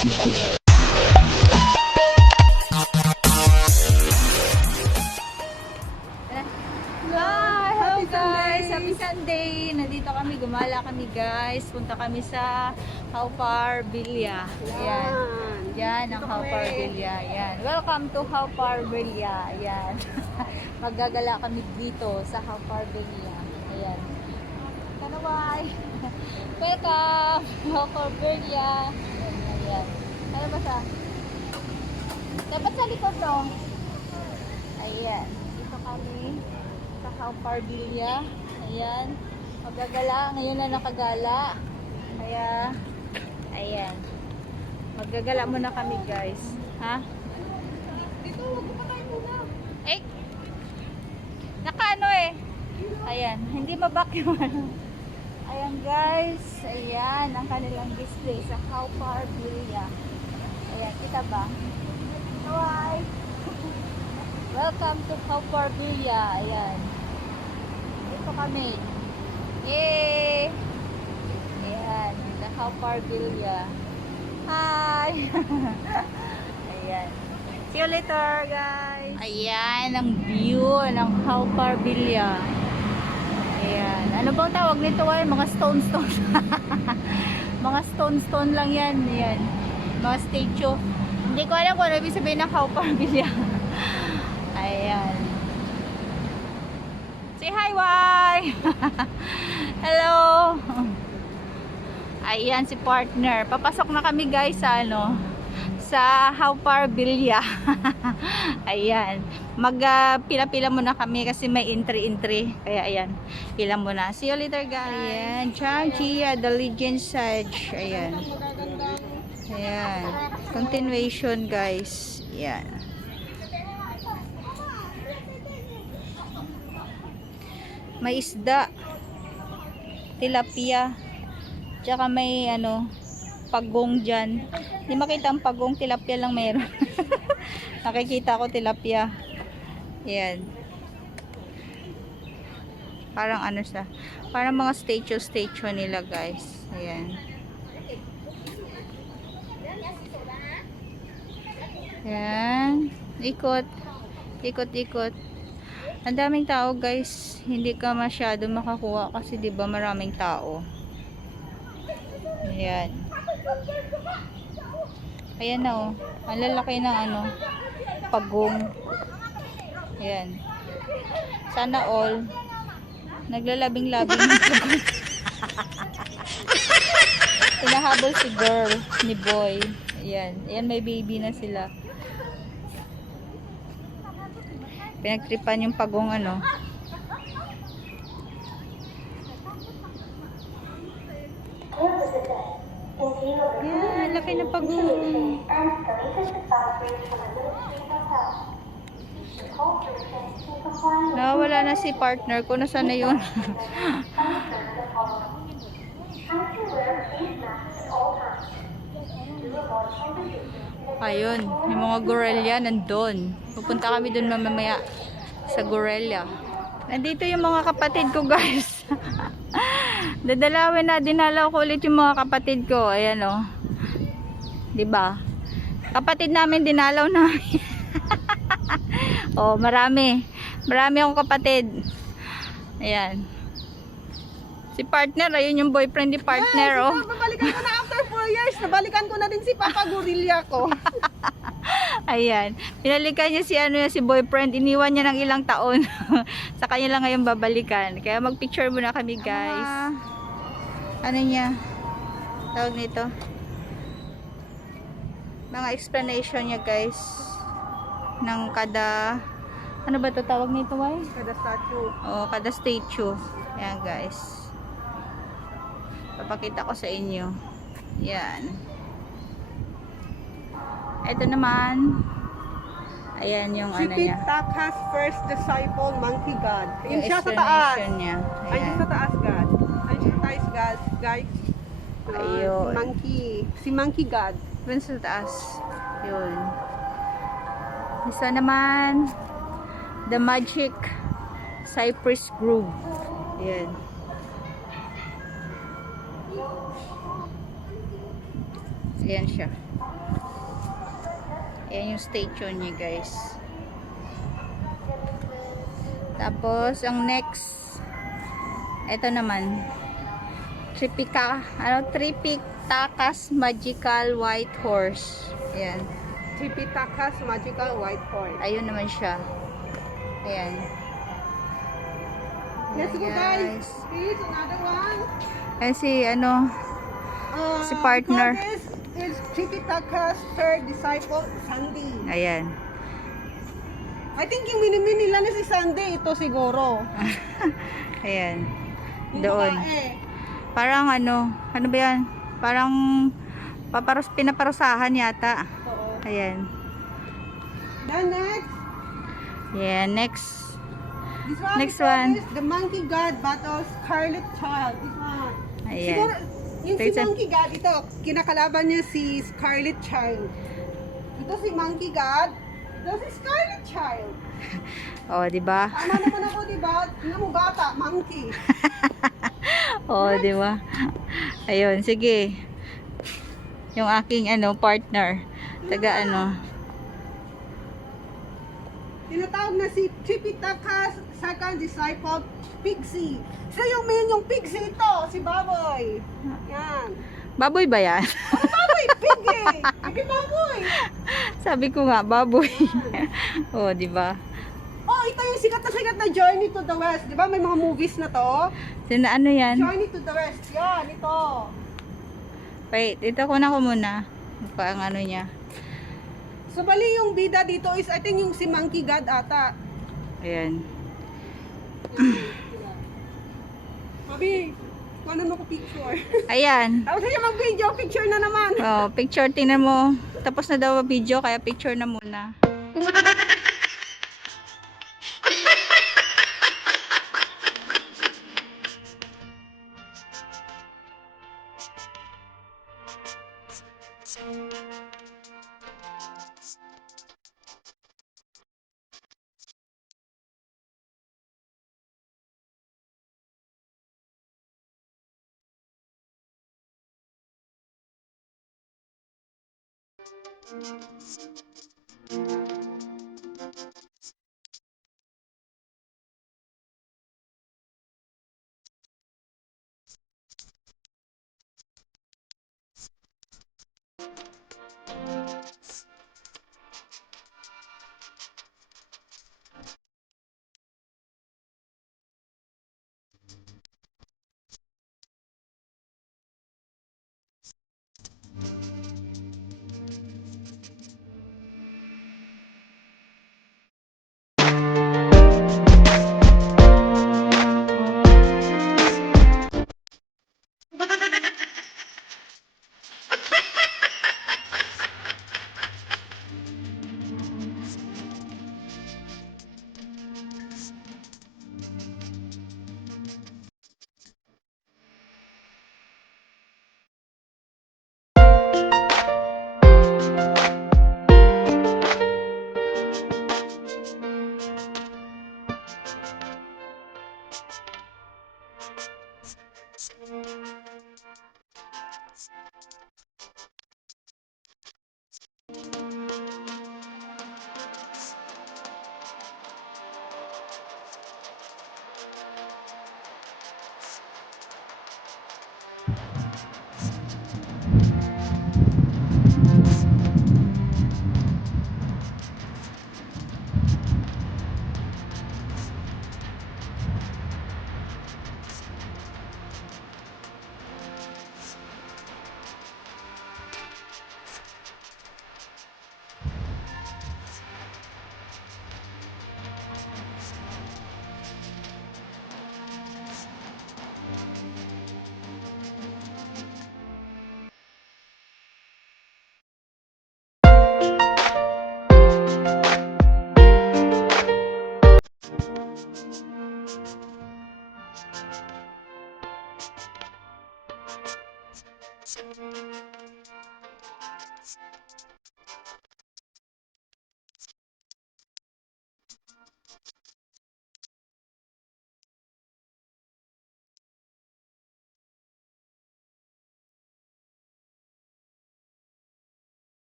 Hi! Hello guys! Happy Sunday! Nandito kami, gumala kami guys. Punta kami sa How Far Villa. Ayan. Yan ang How Far Villa. Ayan. Welcome to How Far Villa. Ayan. Maggagala kami dito sa How Far Villa. Ayan. Kanaway! Welcome! How Far Villa. Ayan. Ano ba siya? Dapat sa likod no? Ayan. Dito kami sa How Far Villa. Ayan. Magagala. Ngayon na nakagala. Kaya, ayan. Maggagala muna kami guys. Ha? Dito, wag mo pa tayo muna. Eh! Nakaano eh. Ayan. Hindi mabak yung ano. Ayan guys. Ayan. Ang kanilang display sa How Far Villa. Ayan. Kita ba? Hi! Welcome to How Far Villa. Ayan. Dito kami. Yay! Ayan. The How Far Villa. Hi! Ayan. See you later, guys. Ayan, ang view ng How Far Villa. Ayan. Ano bang tawag nito? Ay, mga stone. Mga stone lang yan. Ayan. Mga statue. Hindi ko alam kung ano ibig sabihin ng How Far Villa. Ayan. Say hi, Wai! Hello! Ayan si partner. Papasok na kami guys sa ano, sa How Far Villa. Ayan. Pila-pila muna kami kasi may entry. Kaya ayan, pila muna. See you later guys. Ayan, Changia, the Legend Sage. Ayan. Ayan. Continuation guys. Ayan. May isda, tilapia, tsaka may ano, pagong dyan. Hindi makita ang pagong, tilapia lang meron. Nakikita ko tilapia. Ayan. Parang ano siya, parang mga statue nila guys. Ayan. Ayan. Ikot. Ang daming tao guys, hindi ka masyado makakuha kasi 'di ba maraming tao. Ayan. Ayan na oh. Ang lalaki ng ano, pagong. Ayan. Sana all naglalabing-labing ng pagong. Hinahabol si girl ni boy. Ayan. Ayan, may baby na sila. Pinagtripan yung pagong ano. Yan, laki ng pagong. Nawala na si partner ko. Nasaan na yun? Ayun, yung mga gorilla nandun. Pupunta kami dun mamaya sa gorilla. Nandito yung mga kapatid ko guys. Dadalawin na, dinalaw ko ulit yung mga kapatid ko. Ayan o. Diba? Kapatid namin dinalaw namin. Oh, marami. Marami akong kapatid. Ayan. Si partner, ayun yung boyfriend ni partner. Yes, oh. Babalikan ko na after 4 years. Nabalikan ko na din si Papa Gorilla ko. Ayan. Pinalikan niya si ano si boyfriend. Iniwan niya ng ilang taon. Sa kanya lang ngayon babalikan. Kaya magpicture muna kami guys. Ano niya? Tawag nito? Mga explanation niya guys. Ng kada... Ano ba ito tawag nito ay? Kada statue. Oo, kada statue. Ayan guys. Papakita ko sa inyo. Yan. Ito naman. Ayan yung Si ano niya. Pitaka's first disciple, Monkey God. Ayun Yung siya sa taas. explanation niya. Ayun Ayan. sa taas, God. Ayun siya sa taas, guys. Ayun. Si Monkey. Si Monkey God. Dun sa taas. Yun. Isa naman. The Magic Cypress Grove. Ayan. Ayan siya. Ayan yung statue niya, guys. Tapos, ang next, ito naman, Tripitakas Magical White Horse. Ayan. Tripitakas Magical White Horse. Ayun naman siya. Ayan. Let's go, Ayan, guys. Here's another one. Ayan si, si partner. This is Tripitakas third disciple, Sandy. Ayan. I think yung mini nila na si Sandy, ito siguro. Ayan. Yung Doon. babae. Parang ano ba yan? Parang pinaparusahan yata. Oo. Ayan. Then next, Yeah, next. this one Next one. is the Monkey God battles Scarlet Child. This one. Ayan. Siguro, yung si Ito. Monkey God, ito, kinakalaban niya si Scarlet Child. Ito si Monkey God, ito si Scarlet Child. Oh, di ba? Tama naman ako, di ba? Tingnan mo bata, monkey. Oh, di ba? Ayun, sige. Yung aking partner, taga Tinatawag na si Tripitakas second disciple, Pixie. So yung main yung Pixie ito, si Baboy. Yan. baboy ba yan? Ano baboy? Pig eh. Pig baboy. Sabi ko nga, baboy. Oh, di ba? Oh, ito yung sikat na Journey to the West. Di ba may mga movies na to? Sina ano yan? Journey to the West. Yan, ito. Wait, ito ko muna. Pa ang niya. So bali yung bida dito is I think yung si Monkey God ata. Ayan. Mabi, kuha mo ko picture. Ayan. Tapos siya mag-video, picture na naman. Oh, picture, tingnan mo. Tapos na daw ang video, kaya picture na muna.